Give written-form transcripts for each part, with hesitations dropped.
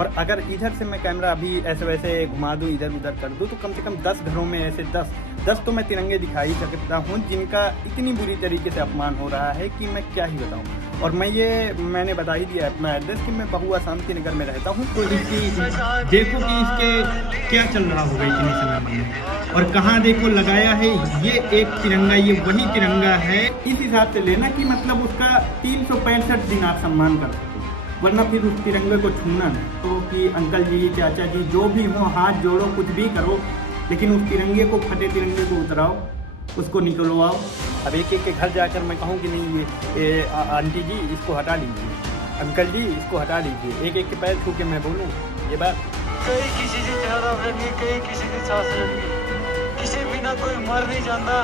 और अगर इधर से मैं कैमरा अभी ऐसे वैसे घुमा दूँ, इधर उधर कर दूँ, तो कम से कम 10 घरों में ऐसे 10 तो मैं तिरंगे दिखा ही सकता हूँ जिनका इतनी बुरी तरीके से अपमान हो रहा है कि मैं क्या ही बताऊँ। और मैंने बता ही दिया अपना एड्रेस कि मैं बहुआ शांति नगर में रहता हूँ। तो इसकी देखो कि इसके क्या चल रहा होगा इतने समय में, और कहाँ देखो लगाया है ये एक तिरंगा, ये वही तिरंगा है। इस हिसाब से लेना कि मतलब उसका 365 दिन आप सम्मान कर सकते, वरना फिर उस तिरंगे को छूना नहीं। तो कि अंकल जी, चाचा जी, जो भी हो, हाथ जोड़ो, कुछ भी करो, लेकिन उस तिरंगे को, फटे तिरंगे को उतराओ, उसको निकलवाओ। अब एक एक के घर जाकर मैं कहूँ कि नहीं ये आंटी जी इसको हटा लीजिए, अंकल जी इसको हटा लीजिए, एक एक के पैर छू के मैं बोलूँ ये बात। कई किसी से चेहरा लड़नी, कई किसी से सांस लड़नी, किसी बिना कोई मर नहीं जाता।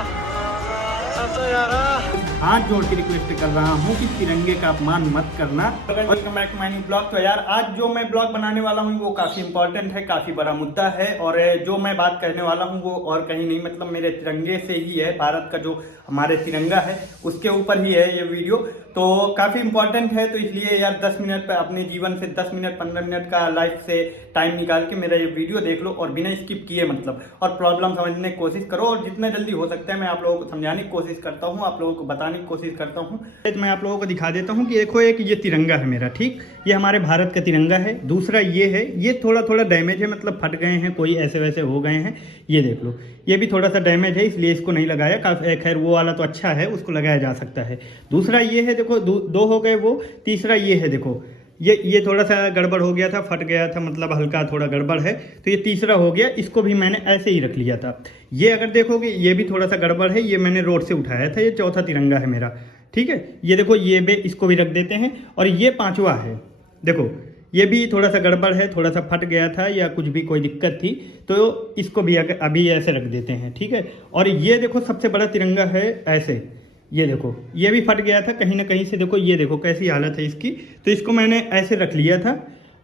हाथ जोड़ के रिक्वेस्ट कर रहा हूँ कि तिरंगे का अपमान मत करना। Welcome back to my new blog. तो यार आज जो मैं ब्लॉग बनाने वाला हूँ वो काफी इंपॉर्टेंट है, काफी बड़ा मुद्दा है, और जो मैं बात करने वाला हूँ वो और कहीं नहीं, मतलब मेरे तिरंगे से ही है। भारत का जो हमारे तिरंगा है उसके ऊपर ही है ये वीडियो, तो काफी इंपॉर्टेंट है। तो इसलिए यार 10 मिनट पे अपने जीवन से 10 मिनट 15 मिनट का लाइफ से टाइम निकाल के मेरा ये वीडियो देख लो और बिना स्किप किए मतलब, और प्रॉब्लम समझने की कोशिश करो, और जितना जल्दी हो सकता है मैं आप लोगों को समझाने की कोशिश करता हूँ, आप लोगों को बताने की कोशिश करता हूँ। मैं आप लोगों को दिखा देता हूँ कि देखो, एक ये तिरंगा है मेरा, ठीक, ये हमारे भारत का तिरंगा है। दूसरा ये है, ये थोड़ा थोड़ा डैमेज है, मतलब फट गए हैं, कोई ऐसे वैसे हो गए हैं, ये देख लो, ये भी थोड़ा सा डैमेज है, इसलिए इसको नहीं लगाया। काफी खैर वो वाला तो अच्छा है, उसको लगाया जा सकता है। दूसरा ये है, देखो दो हो गए वो। तीसरा ये है, देखो ये थोड़ा सा गड़बड़ हो गया था, फट गया था, मतलब हल्का थोड़ा गड़बड़ है, तो ये तीसरा हो गया। इसको भी मैंने ऐसे ही रख लिया था। ये अगर देखोगे ये भी थोड़ा सा गड़बड़ है, ये मैंने रोड से उठाया था। ये चौथा तिरंगा है मेरा, ठीक है। ये देखो, ये भी इसको भी रख देते हैं। और ये पांचवा है, देखो ये भी थोड़ा सा गड़बड़ है, थोड़ा सा फट गया था या कुछ भी कोई दिक्कत थी, तो इसको भी अभी ऐसे रख देते हैं, ठीक है। और ये देखो सबसे बड़ा तिरंगा है ऐसे, ये देखो ये भी फट गया था कहीं ना कहीं से, देखो ये देखो कैसी हालत है इसकी। तो इसको मैंने ऐसे रख लिया था,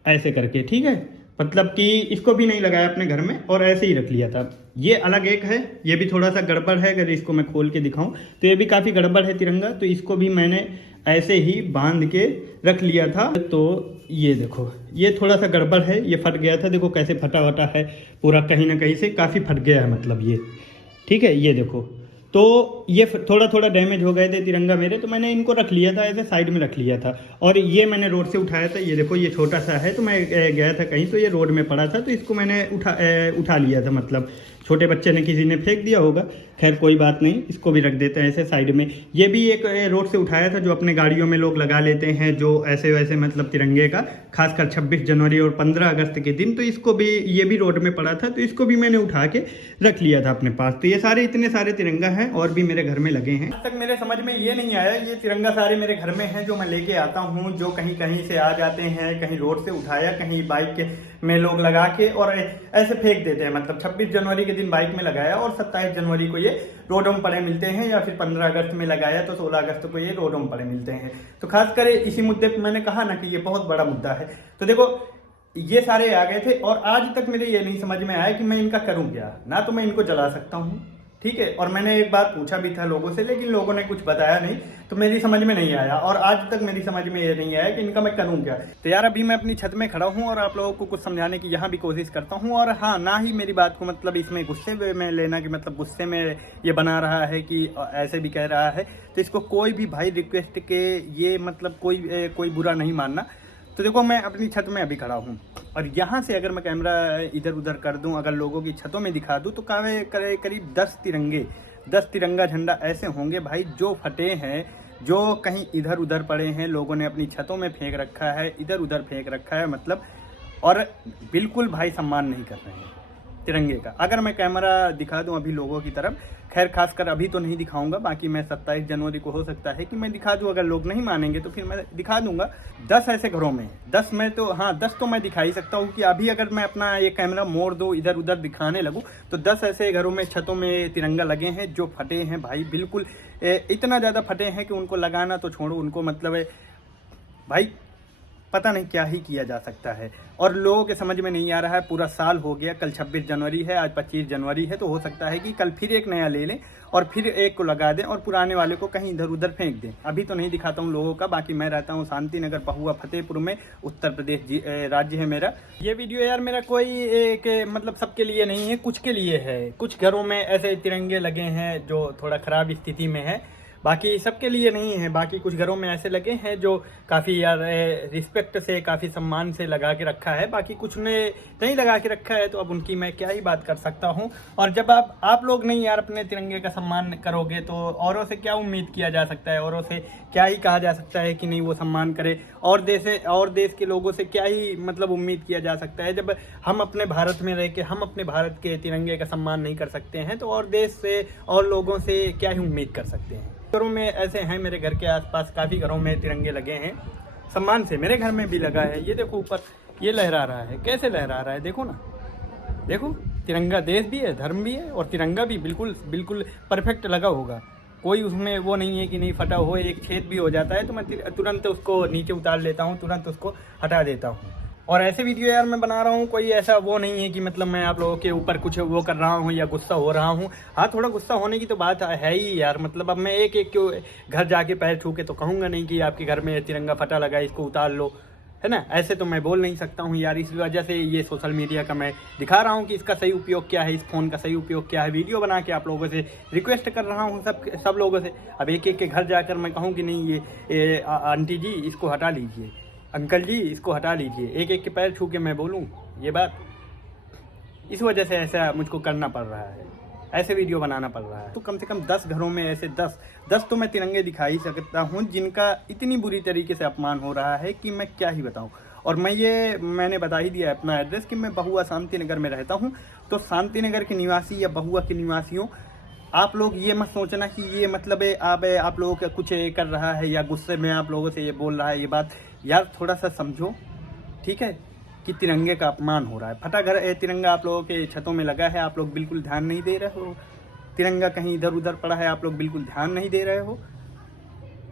ऐसे करके, ठीक है, मतलब कि इसको भी नहीं लगाया अपने घर में और ऐसे ही रख लिया था। ये अलग एक है, ये भी थोड़ा सा गड़बड़ है, अगर इसको मैं खोल के दिखाऊं तो ये भी काफ़ी गड़बड़ है तिरंगा, तो इसको भी मैंने ऐसे ही बांध के रख लिया था। तो ये देखो ये थोड़ा सा गड़बड़ है, ये फट गया था, देखो कैसे फटा वटा है पूरा, कहीं ना कहीं से काफ़ी फट गया है, मतलब ये, ठीक है। ये देखो, तो ये थोड़ा थोड़ा डैमेज हो गए थे तिरंगा मेरे, तो मैंने इनको रख लिया था, ऐसे साइड में रख लिया था। और ये मैंने रोड से उठाया था, ये देखो ये छोटा सा है, तो मैं गया था कहीं तो ये रोड में पड़ा था, तो इसको मैंने उठा लिया था, मतलब छोटे बच्चे ने किसी ने फेंक दिया होगा, खैर कोई बात नहीं, इसको भी रख देते हैं ऐसे साइड में। ये भी एक रोड से उठाया था, जो अपने गाड़ियों में लोग लगा लेते हैं, जो ऐसे वैसे मतलब तिरंगे का, खासकर 26 जनवरी और 15 अगस्त के दिन, तो इसको भी, ये भी रोड में पड़ा था, तो इसको भी मैंने उठा के रख लिया था अपने पास। तो ये सारे इतने सारे तिरंगा हैं और भी मेरे घर में लगे हैं। आज तक मेरे समझ में ये नहीं आया, ये तिरंगा सारे मेरे घर में हैं जो मैं लेके आता हूँ, जो कहीं कहीं से आ जाते हैं, कहीं रोड से उठाया, कहीं बाइक के में लोग लगा के और ऐसे फेंक देते हैं, मतलब 26 जनवरी के दिन बाइक में लगाया और 27 जनवरी को ये रोडों में पड़े मिलते हैं, या फिर 15 अगस्त में लगाया तो 16 अगस्त को ये रोडों में पड़े मिलते हैं। तो खासकर इसी मुद्दे पर मैंने कहा ना कि ये बहुत बड़ा मुद्दा है। तो देखो ये सारे आ गए थे और आज तक मेरे ये नहीं समझ में आया कि मैं इनका करूं क्या। ना तो मैं इनको जला सकता हूं, ठीक है, और मैंने एक बार पूछा भी था लोगों से, लेकिन लोगों ने कुछ बताया नहीं, तो मेरी समझ में नहीं आया, और आज तक मेरी समझ में ये नहीं आया कि इनका मैं करूं क्या। तो यार अभी मैं अपनी छत में खड़ा हूं और आप लोगों को कुछ समझाने की यहाँ भी कोशिश करता हूं। और हाँ, ना ही मेरी बात को मतलब इसमें गुस्से में लेना कि मतलब गुस्से में ये बना रहा है कि ऐसे भी कह रहा है, तो इसको कोई भी भाई रिक्वेस्ट के ये मतलब कोई बुरा नहीं मानना। तो देखो मैं अपनी छत में अभी खड़ा हूँ और यहाँ से अगर मैं कैमरा इधर उधर कर दूँ, अगर लोगों की छतों में दिखा दूँ, तो करीब 10 तिरंगा झंडा ऐसे होंगे भाई जो फटे हैं, जो कहीं इधर उधर पड़े हैं, लोगों ने अपनी छतों में फेंक रखा है, इधर उधर फेंक रखा है, मतलब, और बिल्कुल भाई सम्मान नहीं कर रहे हैं तिरंगे का। अगर मैं कैमरा दिखा दूं अभी लोगों की तरफ, खैर खासकर अभी तो नहीं दिखाऊंगा, बाकी मैं 27 जनवरी को हो सकता है कि मैं दिखा दूं, अगर लोग नहीं मानेंगे तो फिर मैं दिखा दूंगा। 10 ऐसे घरों में, 10 में तो हाँ 10 तो मैं दिखा ही सकता हूँ कि अभी अगर मैं अपना ये कैमरा मोड़ दूँ, इधर उधर दिखाने लगूँ, तो 10 ऐसे घरों में छतों में तिरंगा लगे हैं जो फटे हैं भाई, बिल्कुल इतना ज़्यादा फटे हैं कि उनको लगाना तो छोड़ो, उनको मतलब भाई पता नहीं क्या ही किया जा सकता है। और लोगों के समझ में नहीं आ रहा है, पूरा साल हो गया, कल 26 जनवरी है, आज 25 जनवरी है, तो हो सकता है कि कल फिर एक नया ले लें और फिर एक को लगा दें और पुराने वाले को कहीं इधर उधर फेंक दें। अभी तो नहीं दिखाता हूँ लोगों का, बाकी मैं रहता हूँ शांति नगर बहुआ फतेहपुर में, उत्तर प्रदेश राज्य है मेरा। ये वीडियो यार मेरा कोई एक मतलब सबके लिए नहीं है, कुछ के लिए है। कुछ घरों में ऐसे तिरंगे लगे हैं जो थोड़ा ख़राब स्थिति में है, बाकी सबके लिए नहीं है। बाकी कुछ घरों में ऐसे लगे हैं जो काफ़ी यार रिस्पेक्ट से, काफ़ी सम्मान से लगा के रखा है, बाकी कुछ ने नहीं लगा के रखा है, तो अब उनकी मैं क्या ही बात कर सकता हूं। और जब आप लोग नहीं यार अपने तिरंगे का सम्मान करोगे तो औरों से क्या उम्मीद किया जा सकता है, औरों से क्या ही कहा जा सकता है कि नहीं वो सम्मान करे, और देश के लोगों से क्या ही मतलब उम्मीद किया जा सकता है। जब हम अपने भारत में रह के हम अपने भारत के तिरंगे का सम्मान नहीं कर सकते हैं, तो और देश से और लोगों से क्या ही उम्मीद कर सकते हैं। घरों में ऐसे हैं, मेरे घर के आसपास काफ़ी घरों में तिरंगे लगे हैं सम्मान से। मेरे घर में भी लगा है, ये देखो ऊपर ये लहरा रहा है, कैसे लहरा रहा है, देखो ना, देखो तिरंगा देश भी है, धर्म भी है, और तिरंगा भी बिल्कुल बिल्कुल परफेक्ट लगा होगा। कोई उसमें वो नहीं है कि नहीं फटा हो, एक छेद भी हो जाता है तो मैं तुरंत उसको नीचे उतार लेता हूँ, तुरंत उसको हटा देता हूँ। और ऐसे वीडियो यार मैं बना रहा हूँ, कोई ऐसा वो नहीं है कि मतलब मैं आप लोगों के ऊपर कुछ वो कर रहा हूँ या गुस्सा हो रहा हूँ। हाँ, थोड़ा गुस्सा होने की तो बात है ही यार, मतलब अब मैं एक एक क्यों घर जाके पैर छू के तो कहूँगा नहीं कि आपके घर में तिरंगा फटा लगा है, इसको उतार लो, है ना। ऐसे तो मैं बोल नहीं सकता हूँ यार, इस वजह से ये सोशल मीडिया का मैं दिखा रहा हूँ कि इसका सही उपयोग क्या है, इस फ़ोन का सही उपयोग क्या है। वीडियो बना के आप लोगों से रिक्वेस्ट कर रहा हूँ सब लोगों से। अब एक एक के घर जाकर मैं कहूँ कि नहीं ये आंटी जी इसको हटा लीजिए, अंकल जी इसको हटा लीजिए, एक एक के पैर छू के मैं बोलूँ ये बात, इस वजह से ऐसा मुझको करना पड़ रहा है, ऐसे वीडियो बनाना पड़ रहा है। तो कम से कम 10 घरों में ऐसे 10 तो मैं तिरंगे दिखा ही सकता हूँ जिनका इतनी बुरी तरीके से अपमान हो रहा है कि मैं क्या ही बताऊँ। और मैंने बता ही दिया अपना एड्रेस कि मैं बहुआ शांति नगर में रहता हूँ। तो शांति नगर के निवासी या बहुआ के निवासियों, आप लोग ये मत सोचना कि ये मतलब आप लोगों का कुछ कर रहा है या गुस्से में आप लोगों से ये बोल रहा है। ये बात यार थोड़ा सा समझो, ठीक है, कि तिरंगे का अपमान हो रहा है। फटा तिरंगा आप लोगों के छतों में लगा है, आप लोग बिल्कुल ध्यान नहीं दे रहे हो। तिरंगा कहीं इधर उधर पड़ा है, आप लोग बिल्कुल ध्यान नहीं दे रहे हो।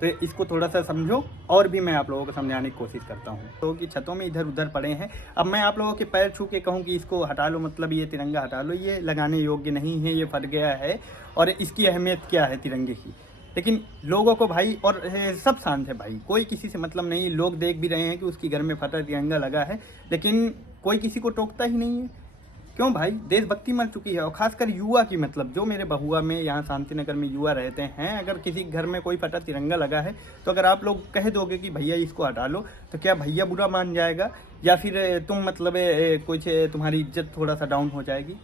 तो इसको थोड़ा सा समझो, और भी मैं आप लोगों को समझाने की कोशिश करता हूँ। लोगों की छतों में इधर उधर पड़े हैं, अब मैं आप लोगों के पैर छू के कहूँ कि इसको हटा लो, मतलब ये तिरंगा हटा लो, ये लगाने योग्य नहीं है, ये फट गया है, और इसकी अहमियत क्या है तिरंगे की। लेकिन लोगों को भाई, और सब शांत है भाई, कोई किसी से मतलब नहीं। लोग देख भी रहे हैं कि उसकी घर में फटा तिरंगा लगा है, लेकिन कोई किसी को टोकता ही नहीं है। क्यों भाई, देशभक्ति मर चुकी है। और खासकर युवा की, मतलब जो मेरे बहुआ में यहाँ शांति नगर में युवा रहते हैं, अगर किसी घर में कोई फटा तिरंगा लगा है तो अगर आप लोग कह दोगे कि भैया इसको हटा लो, तो क्या भैया बुरा मान जाएगा, या फिर तुम मतलब कुछ तुम्हारी इज्जत थोड़ा सा डाउन हो जाएगी।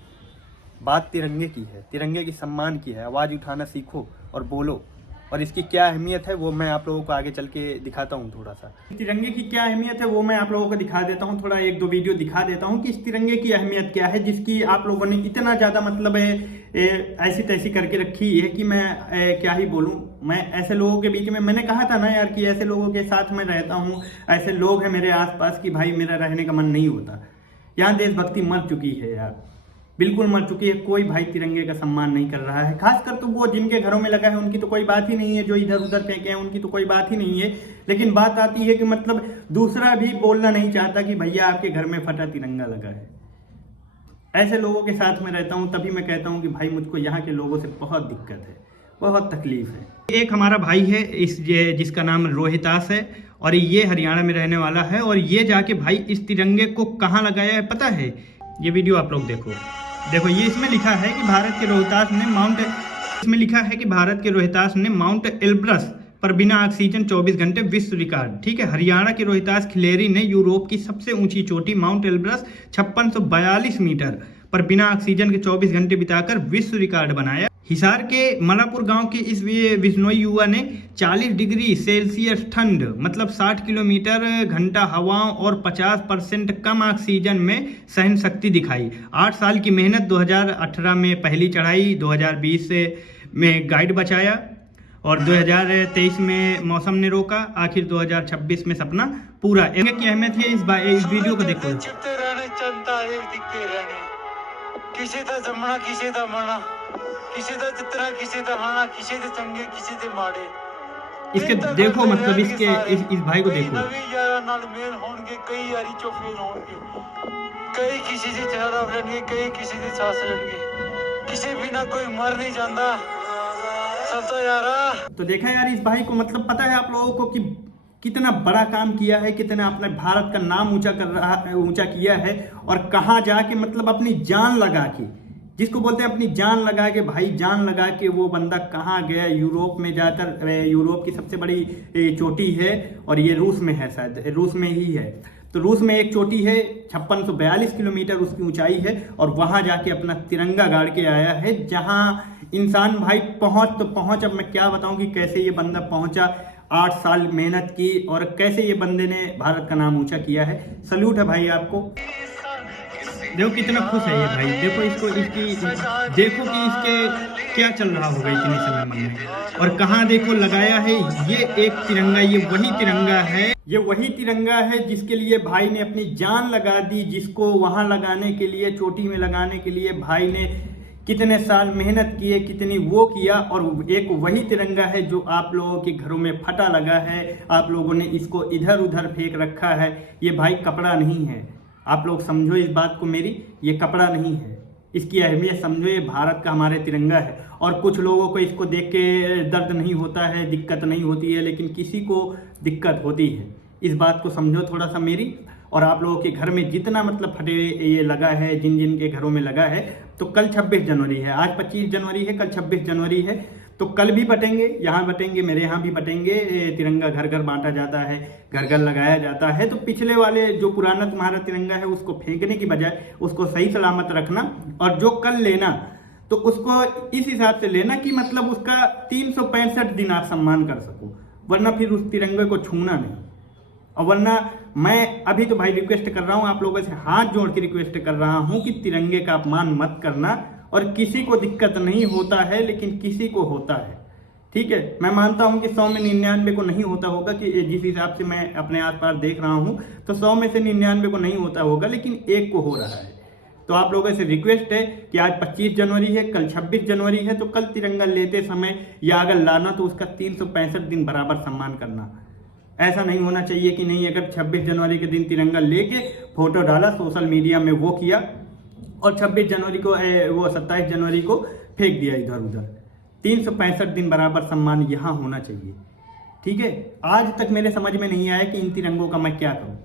बात तिरंगे की है, तिरंगे की सम्मान की है। आवाज़ उठाना सीखो और बोलो, और इसकी क्या अहमियत है वो मैं आप लोगों को आगे चल के दिखाता हूँ। थोड़ा सा तिरंगे की क्या अहमियत है वो मैं आप लोगों को दिखा देता हूँ, थोड़ा 1-2 वीडियो दिखा देता हूँ कि इस तिरंगे की अहमियत क्या है, जिसकी आप लोगों ने इतना ज़्यादा मतलब ऐसी तैसी करके रखी है कि मैं क्या ही बोलूँ। मैं ऐसे लोगों के बीच में, मैंने कहा था ना यार कि ऐसे लोगों के साथ मैं रहता हूँ, ऐसे लोग हैं मेरे आसपास कि भाई मेरा रहने का मन नहीं होता। यहाँ देशभक्ति मर चुकी है यार, बिल्कुल मर चुकी है। कोई भाई तिरंगे का सम्मान नहीं कर रहा है, खासकर तो वो जिनके घरों में लगा है उनकी तो कोई बात ही नहीं है, जो इधर उधर फेंके हैं उनकी तो कोई बात ही नहीं है। लेकिन बात आती है कि मतलब दूसरा भी बोलना नहीं चाहता कि भैया आपके घर में फटा तिरंगा लगा है। ऐसे लोगों के साथ में रहता हूँ, तभी मैं कहता हूँ कि भाई मुझको यहाँ के लोगों से बहुत दिक्कत है, बहुत तकलीफ है। एक हमारा भाई है जिसका नाम रोहितास है, और ये हरियाणा में रहने वाला है, और ये जाके भाई इस तिरंगे को कहाँ लगाया है पता है? ये वीडियो आप लोग देखो, ये इसमें लिखा है कि भारत के रोहितास ने माउंट एल्ब्रस पर बिना ऑक्सीजन 24 घंटे विश्व रिकॉर्ड। ठीक है, हरियाणा के रोहितास खिलेरी ने यूरोप की सबसे ऊंची चोटी माउंट एल्ब्रस 5642 मीटर पर बिना ऑक्सीजन के 24 घंटे बिताकर विश्व रिकॉर्ड बनाया। हिसार के मलापुर गांव के इस बिश्नोई युवा ने 40 डिग्री सेल्सियस ठंड, मतलब 60 किलोमीटर घंटा हवाओं और 50% कम ऑक्सीजन में सहन शक्ति दिखाई। 8 साल की मेहनत, 2018 में पहली चढ़ाई, 2020 में गाइड बचाया, और 2023 में मौसम ने रोका, आखिर 2026 में सपना पूरा। की अहमियत है इस वीडियो को देखो। किसी दा जमना, किसी दा मरना, किसी दा जितना, किसी दा हाना, किसी दे चंगे, किसी दे माड़े। इसके देखो मतलब इसके इस भाई को देखो। नवी यारा नाल मेल होणगे, कई यारी चो फेल होणगे, कई किसी दी चेहरा रहणगे, कई किसी दी सांस रहणगे, किसी बिना कोई मर नहीं जाता। चलता यारा। तो देखा यार इस भाई को, मतलब पता है आप लोगों को कि कितना बड़ा काम किया है, कितना अपने भारत का नाम ऊंचा किया है, और कहाँ जाके मतलब अपनी जान लगा के, जिसको बोलते हैं अपनी जान लगा के, भाई जान लगा के वो बंदा कहाँ गया, यूरोप में जाकर, यूरोप की सबसे बड़ी चोटी है और ये रूस में है, शायद रूस में ही है। तो रूस में एक चोटी है, 5642 किलोमीटर उसकी ऊंचाई है, और वहां जाके अपना तिरंगा गाड़ के आया है, जहां इंसान भाई पहुंच। अब मैं क्या बताऊं कि कैसे ये बंदा पहुंचा, 8 साल मेहनत की, और कैसे ये बंदे ने भारत का नाम ऊंचा किया है। सल्यूट है भाई आपको। देखो कितना खुश है ये भाई, देखो इसको, देखो कि इसके क्या चल रहा होगा इतने समय मन में, और कहाँ देखो लगाया है ये एक तिरंगा, ये वही तिरंगा है जिसके लिए भाई ने अपनी जान लगा दी, जिसको वहां लगाने के लिए, चोटी में लगाने के लिए भाई ने कितने साल मेहनत किए, कितनी वो किया, और एक वही तिरंगा है जो आप लोगों के घरों में फटा लगा है, आप लोगों ने इसको इधर उधर फेंक रखा है। ये भाई कपड़ा नहीं है, आप लोग समझो इस बात को मेरी, ये कपड़ा नहीं है, इसकी अहमियत समझो, ये भारत का हमारे तिरंगा है। और कुछ लोगों को इसको देख के दर्द नहीं होता है, दिक्कत नहीं होती है, लेकिन किसी को दिक्कत होती है, इस बात को समझो थोड़ा सा मेरी। और आप लोगों के घर में जितना मतलब फटे ये लगा है, जिन जिन के घरों में लगा है, तो कल 26 जनवरी है, आज 25 जनवरी है, कल 26 जनवरी है, तो कल भी बटेंगे, यहाँ बटेंगे, मेरे यहाँ भी बटेंगे। तिरंगा घर घर बांटा जाता है, घर घर लगाया जाता है। तो पिछले वाले जो पुराना तुम्हारा तिरंगा है उसको फेंकने की बजाय उसको सही सलामत रखना, और जो कल लेना तो उसको इस हिसाब से लेना कि मतलब उसका 365 दिन आप सम्मान कर सको, वरना फिर उस तिरंगे को छूना नहीं। और वरना मैं अभी तो भाई रिक्वेस्ट कर रहा हूँ, आप लोगों से हाथ जोड़ के रिक्वेस्ट कर रहा हूँ कि तिरंगे का अपमान मत करना। और किसी को दिक्कत नहीं होता है, लेकिन किसी को होता है, ठीक है। मैं मानता हूं कि 100 में 99 को नहीं होता होगा, कि जिस हिसाब से मैं अपने आसपास देख रहा हूं, तो 100 में से 99 को नहीं होता होगा, लेकिन एक को हो रहा है। तो आप लोगों से रिक्वेस्ट है कि आज 25 जनवरी है, कल 26 जनवरी है, तो कल तिरंगा लेते समय या अगर लाना तो उसका 365 दिन बराबर सम्मान करना। ऐसा नहीं होना चाहिए कि नहीं, अगर 26 जनवरी के दिन तिरंगा लेके फोटो डाला, सोशल मीडिया में वो किया, और 26 जनवरी को वो 27 जनवरी को फेंक दिया इधर उधर। 365 दिन बराबर सम्मान यहाँ होना चाहिए, ठीक है। आज तक मेरे समझ में नहीं आया कि इन तिरंगों का मैं क्या करूं,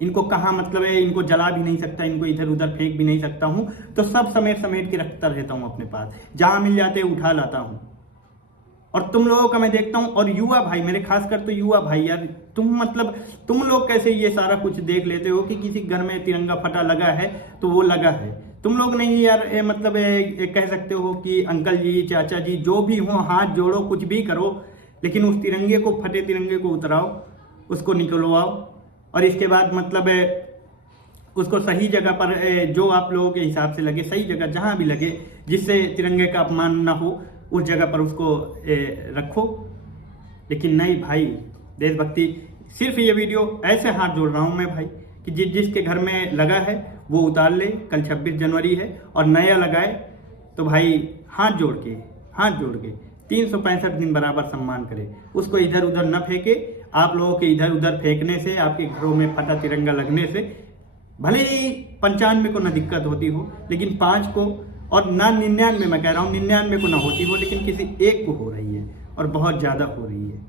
इनको कहाँ मतलब है, इनको जला भी नहीं सकता, इनको इधर उधर फेंक भी नहीं सकता हूं, तो सब समेट के रखता रहता हूं अपने पास, जहां मिल जाते उठा लाता हूं। और तुम लोगों का मैं देखता हूं, और युवा भाई मेरे, खासकर तो युवा भाई यार, तुम लोग कैसे ये सारा कुछ देख लेते हो कि किसी घर में तिरंगा फटा लगा है तो वो लगा है। तुम लोग नहीं यार मतलब कह सकते हो कि अंकल जी, चाचा जी, जो भी हो, हाथ जोड़ो, कुछ भी करो, लेकिन उस तिरंगे को, फटे तिरंगे को उतराओ, उसको निकलवाओ, और इसके बाद मतलब उसको सही जगह पर, जो आप लोगों के हिसाब से लगे, सही जगह जहां भी लगे, जिससे तिरंगे का अपमान ना हो, उस जगह पर उसको रखो। लेकिन नहीं भाई, देशभक्ति, सिर्फ ये वीडियो ऐसे हाथ जोड़ रहा हूं मैं भाई कि जिसके घर में लगा है वो उतार ले, कल 26 जनवरी है, और नया लगाए तो भाई हाथ जोड़ के 365 दिन बराबर सम्मान करे, उसको इधर उधर न फेंके। आप लोगों के इधर उधर फेंकने से, आपके घरों में फटा तिरंगा लगने से भले ही 95 को ना दिक्कत होती हो, लेकिन 5 को, और ना 99, मैं कह रहा हूँ 99 को ना होती हो, लेकिन किसी एक को हो रही है, और बहुत ज़्यादा हो रही है।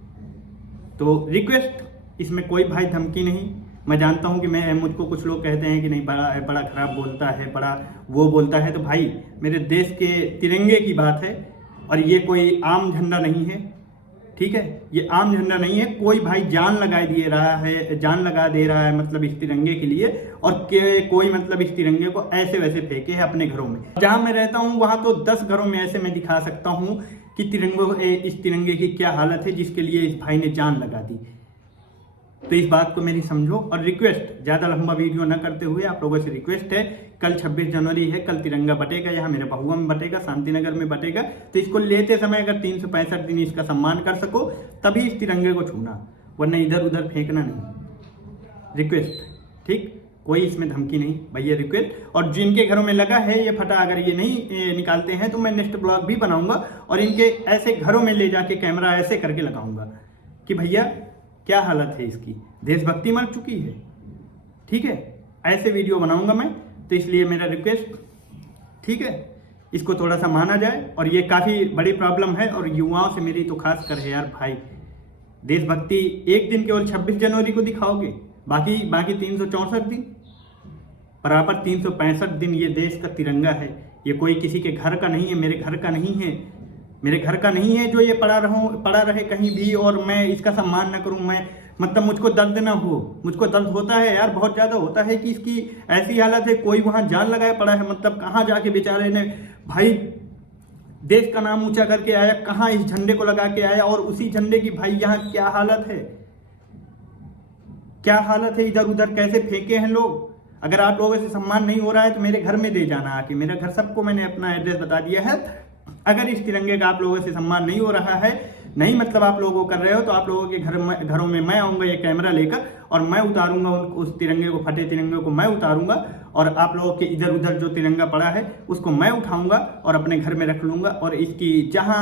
तो रिक्वेस्ट, इसमें कोई भाई धमकी नहीं। मैं जानता हूं कि मुझको कुछ लोग कहते हैं कि नहीं, बड़ा खराब बोलता है, बड़ा वो बोलता है, तो भाई मेरे देश के तिरंगे की बात है, और ये कोई आम झंडा नहीं है, ठीक है। ये आम झंडा नहीं है, कोई भाई जान लगा दे रहा है मतलब इस तिरंगे के लिए, और कोई मतलब इस तिरंगे को ऐसे वैसे फेंके है अपने घरों में। जहां मैं रहता हूं वहां तो 10 घरों में ऐसे मैं दिखा सकता हूं कि इस तिरंगे की क्या हालत है, जिसके लिए इस भाई ने जान लगा दी। तो इस बात को मेरी समझो, और रिक्वेस्ट, ज़्यादा लंबा वीडियो न करते हुए आप लोगों से रिक्वेस्ट है, कल 26 जनवरी है, कल तिरंगा बटेगा, यहाँ मेरे बहुआ में बटेगा, शांतिनगर में बटेगा, तो इसको लेते समय अगर 365 दिन इसका सम्मान कर सको, तभी इस तिरंगे को छूना, वरना इधर उधर फेंकना नहीं। रिक्वेस्ट, ठीक, कोई इसमें धमकी नहीं भैया, रिक्वेस्ट। और जिनके घरों में लगा है ये फटा, अगर ये नहीं निकालते हैं तो मैं नेक्स्ट ब्लॉग भी बनाऊंगा, और इनके ऐसे घरों में ले जाके कैमरा ऐसे करके लगाऊंगा, कि भैया क्या हालत है इसकी, देशभक्ति मर चुकी है। ठीक है, ऐसे वीडियो बनाऊंगा मैं, तो इसलिए मेरा रिक्वेस्ट, ठीक है, इसको थोड़ा सा माना जाए। और ये काफ़ी बड़ी प्रॉब्लम है और युवाओं से मेरी तो खास कर है यार भाई, देशभक्ति एक दिन केवल 26 जनवरी को दिखाओगे, बाकी 364 दिन, बराबर 365 दिन ये देश का तिरंगा है। ये कोई किसी के घर का नहीं है, मेरे घर का नहीं है, मेरे घर का नहीं है जो ये पड़ा रहे कहीं भी और मैं इसका सम्मान न करूं। मैं मतलब मुझको दर्द ना हो, मुझको दर्द होता है यार, बहुत ज़्यादा होता है कि इसकी ऐसी हालत है, कोई वहाँ जान लगाए पड़ा है। मतलब कहाँ जाके बेचारे ने भाई देश का नाम ऊंचा करके आया, कहाँ इस झंडे को लगा के आया, और उसी झंडे की भाई यहाँ क्या हालत है, क्या हालत है, इधर उधर कैसे फेंके हैं लोग। अगर आप लोगों से सम्मान नहीं हो रहा है तो मेरे घर में दे जाना आके, मेरा घर सबको मैंने अपना एड्रेस बता दिया है। अगर इस तिरंगे का आप लोगों से सम्मान नहीं हो रहा है, नहीं मतलब आप लोगों को कर रहे हो, तो आप लोगों के घरों में मैं आऊँगा ये कैमरा लेकर और मैं उतारूंगा उस तिरंगे को, फटे तिरंगे को मैं उतारूंगा और आप लोगों के इधर उधर जो तिरंगा पड़ा है उसको मैं उठाऊंगा और अपने घर में रख लूँगा और इसकी जहाँ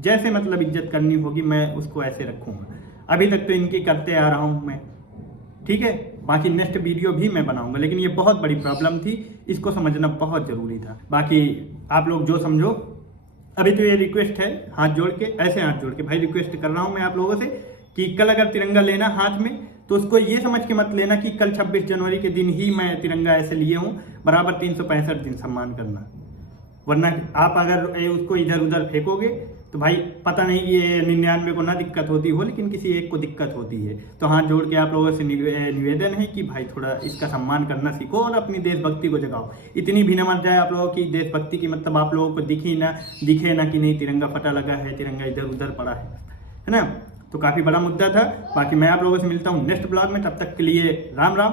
जैसे मतलब इज्जत करनी होगी मैं उसको ऐसे रखूँगा। अभी तक तो इनकी करते आ रहा हूँ मैं, ठीक है। बाकी नेक्स्ट वीडियो भी मैं बनाऊंगा, लेकिन ये बहुत बड़ी प्रॉब्लम थी, इसको समझना बहुत ज़रूरी था। बाकी आप लोग जो समझो, अभी तो ये रिक्वेस्ट है हाथ जोड़ के, ऐसे हाथ जोड़ के भाई रिक्वेस्ट कर रहा हूँ मैं आप लोगों से कि कल अगर तिरंगा लेना हाथ में तो उसको ये समझ के मत लेना कि कल 26 जनवरी के दिन ही मैं तिरंगा ऐसे लिए हूँ, बराबर 365 दिन सम्मान करना। वरना आप अगर उसको इधर उधर फेंकोगे तो भाई पता नहीं ये 99 को ना दिक्कत होती हो, लेकिन किसी एक को दिक्कत होती है। तो हाथ जोड़ के आप लोगों से निवेदन है कि भाई थोड़ा इसका सम्मान करना सीखो और अपनी देशभक्ति को जगाओ। इतनी भी ना मर जाए आप लोगों की देशभक्ति की, मतलब आप लोगों को दिखे ना कि नहीं तिरंगा फटा लगा है, तिरंगा इधर उधर पड़ा है ना। तो काफ़ी बड़ा मुद्दा था। बाकी मैं आप लोगों से मिलता हूँ नेक्स्ट ब्लॉग में, तब तक के लिए राम राम।